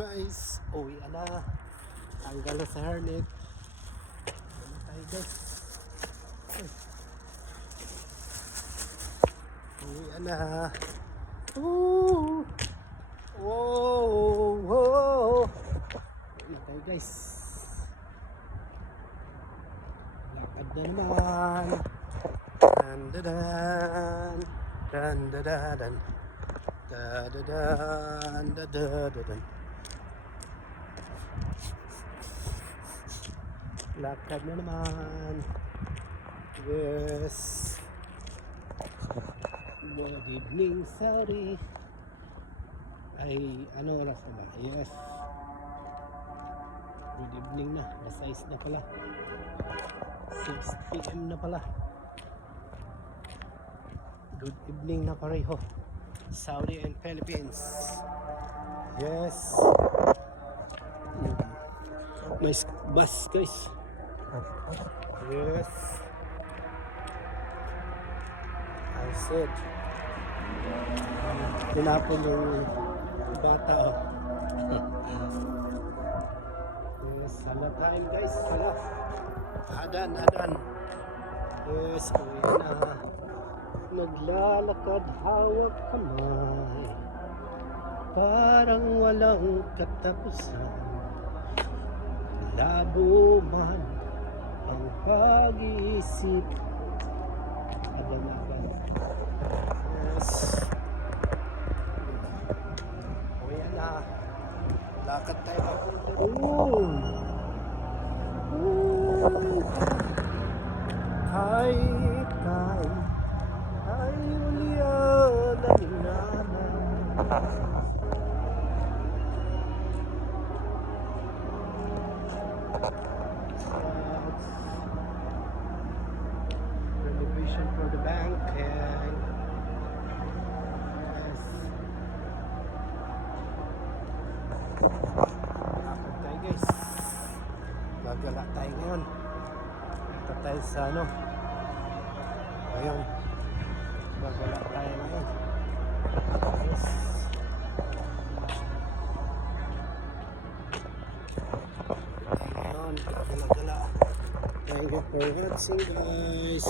guys, uwi na. Tanggal na sa hairnet. Ano tayo guys? Uwi na. Woo! Wow! Wow! Uwi na tayo guys. Lakad na naman. Dan-da-dan. Dan-da-da-dan. Da-da-dan. Da-da-da-dan. Lakad na naman. Yes. Good evening, Saudi. Ay, ano oras na ba? Yes. Good evening na. Alas 6 na pala. 6 PM na pala. Good evening na pareho. Saudi and Philippines. Yes. Nice bus guys. Yes. I said tinapon yung bata oh. Yes, sala tayo guys, sala. Adan. Yes, uwi na. Naglalakad hawak kamay, parang walang katapusan. Labo man ang pag-iisip. Aban. Yes. Uwi na. Lakad tayo. Hi. Ay, ulian na minana. Renovation for the bank and yes. Lakad tayo guys. Gagala tayo ngayon. Ito tayo sa ano. Ayun. Gagala tayo ngayon. Yes. Ayun. Gala. Thank you for watching guys.